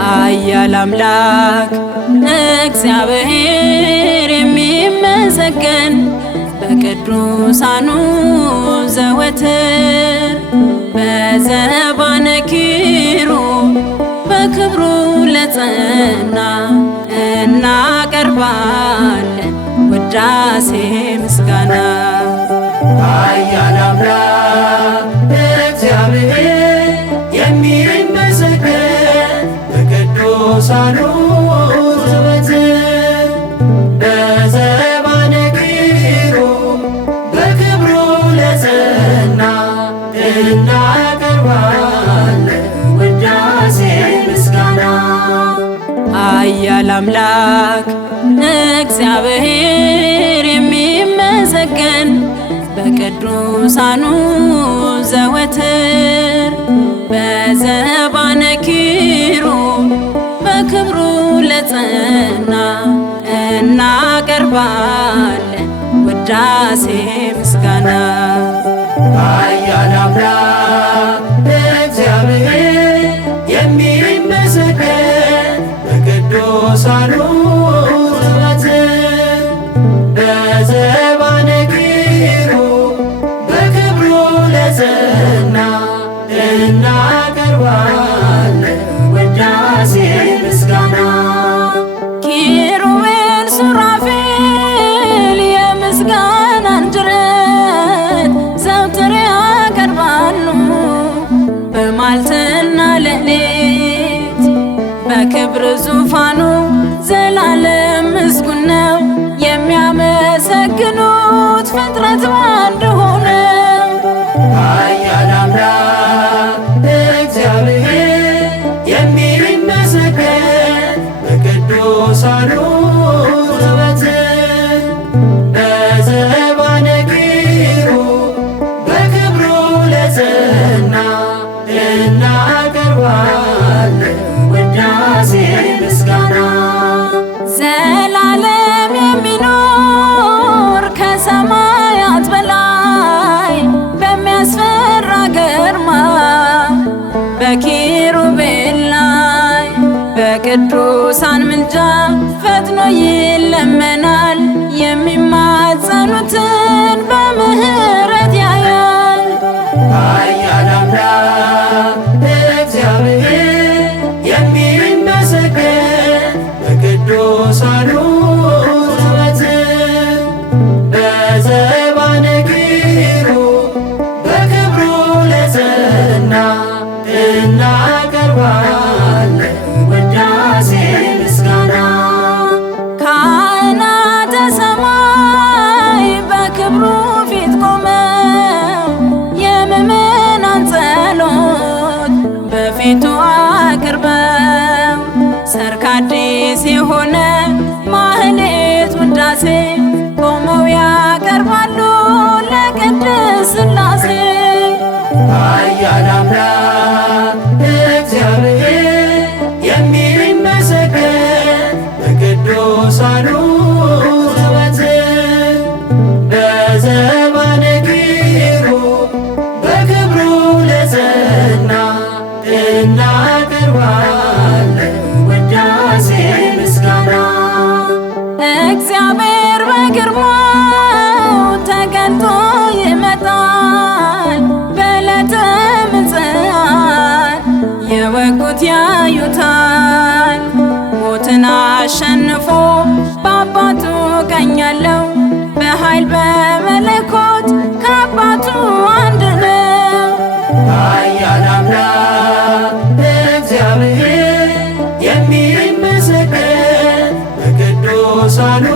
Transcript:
ኃያል አምላክ እግዚአብሔር የሚመሰገን በቅዱሳኑ ዘወትር በዘባነ ኪሩብ በክብሩ ለጸና እናቀርባለን ውዳሴ ምስጋና። ኃያል አምላክ እግዚአብሔር የሚመሰገን በቅዱሳኑ ዘወትር በዘባነ ኪሩብ በክብሩ ለጸና እናቀርባለን ውዳሴ ምስጋና። ኃያል አምላክ እግዚአብሔር የሚመሰገን በቅዱሳኑ ዘወትር በዘባነ ኪሩብ በክብሩ ለጸና እናቀርባለን ውዳሴ ምስጋና። ኃያል አምላክ እግዚአብሔር የሚመሰገን በቅዱሳኑ ዘወትር በዘባነ ኪሩብ በክብሩ ለጸና እናቀርባለን ውዳሴ ምስጋና። ኪሩቤል ሱራፌል የምስጋናን ጅረት ዘወትር ያቀርባሉ በመዓልትና ሌሊት በክብር ዙፋኑ ዘላለም ምስጉን ነው። የሚያመሰግኑት ፍጥረት በአንድ ሆነው ኃያል አምላክ እግዚአብሔር የሚመሰገን በቅዱሳኑ ዘወትር በዘባነ ኪሩብ በክብሩ ለጸና እናቀርባለን ውዳሴ ምስጋና። ዘላለም የሚኖር ከሰማያት በላይ በሚያስፈራ ግርማ በኪሩቤል ላይ በቅዱሳን ምልጃ ፈጥኖ ይለመናል። የሚማጸኑትን በምህረት ያያል። ኃያል አምላክ እግዚአብሔር የሚመሰገን በቅዱሳኑ ዘወትር በዘባነ ኪሩብ በክብሩ ለጸና እናቀርባለን ውዳሴ ምስጋና። ካህናተ ሰማይ በክብሩ ፊት ቆመው የምእመናን ጸሎት በፊቱ አቅርበው ሰርክ አዲስ የሆነ ማህሌት ውዳሴ ቆመው ያቀርባሉ ለቅድስት ሥላሴ። ኃያል አምላክ እግዚአብሔር የሚመሰገን በቅዱሳኑ ዘወትር በዘባነ ኪሩብ በክብሩ ለጸና እናቀርባለን ውዳሴ ምስጋና። እግዚአብሔር በግርማው ተገልጦ ይመጣል በዕለተ ምጽአት የወጉት ያዩታል። ሞትን አሸንፎ በአባቱ ቀኝ ያለው በኃይል በመለኮት ከአባቱ አንድ ነው። ኃያል አምላክ እግዚአብሔር የሚመሰገን በቅዱሳኑ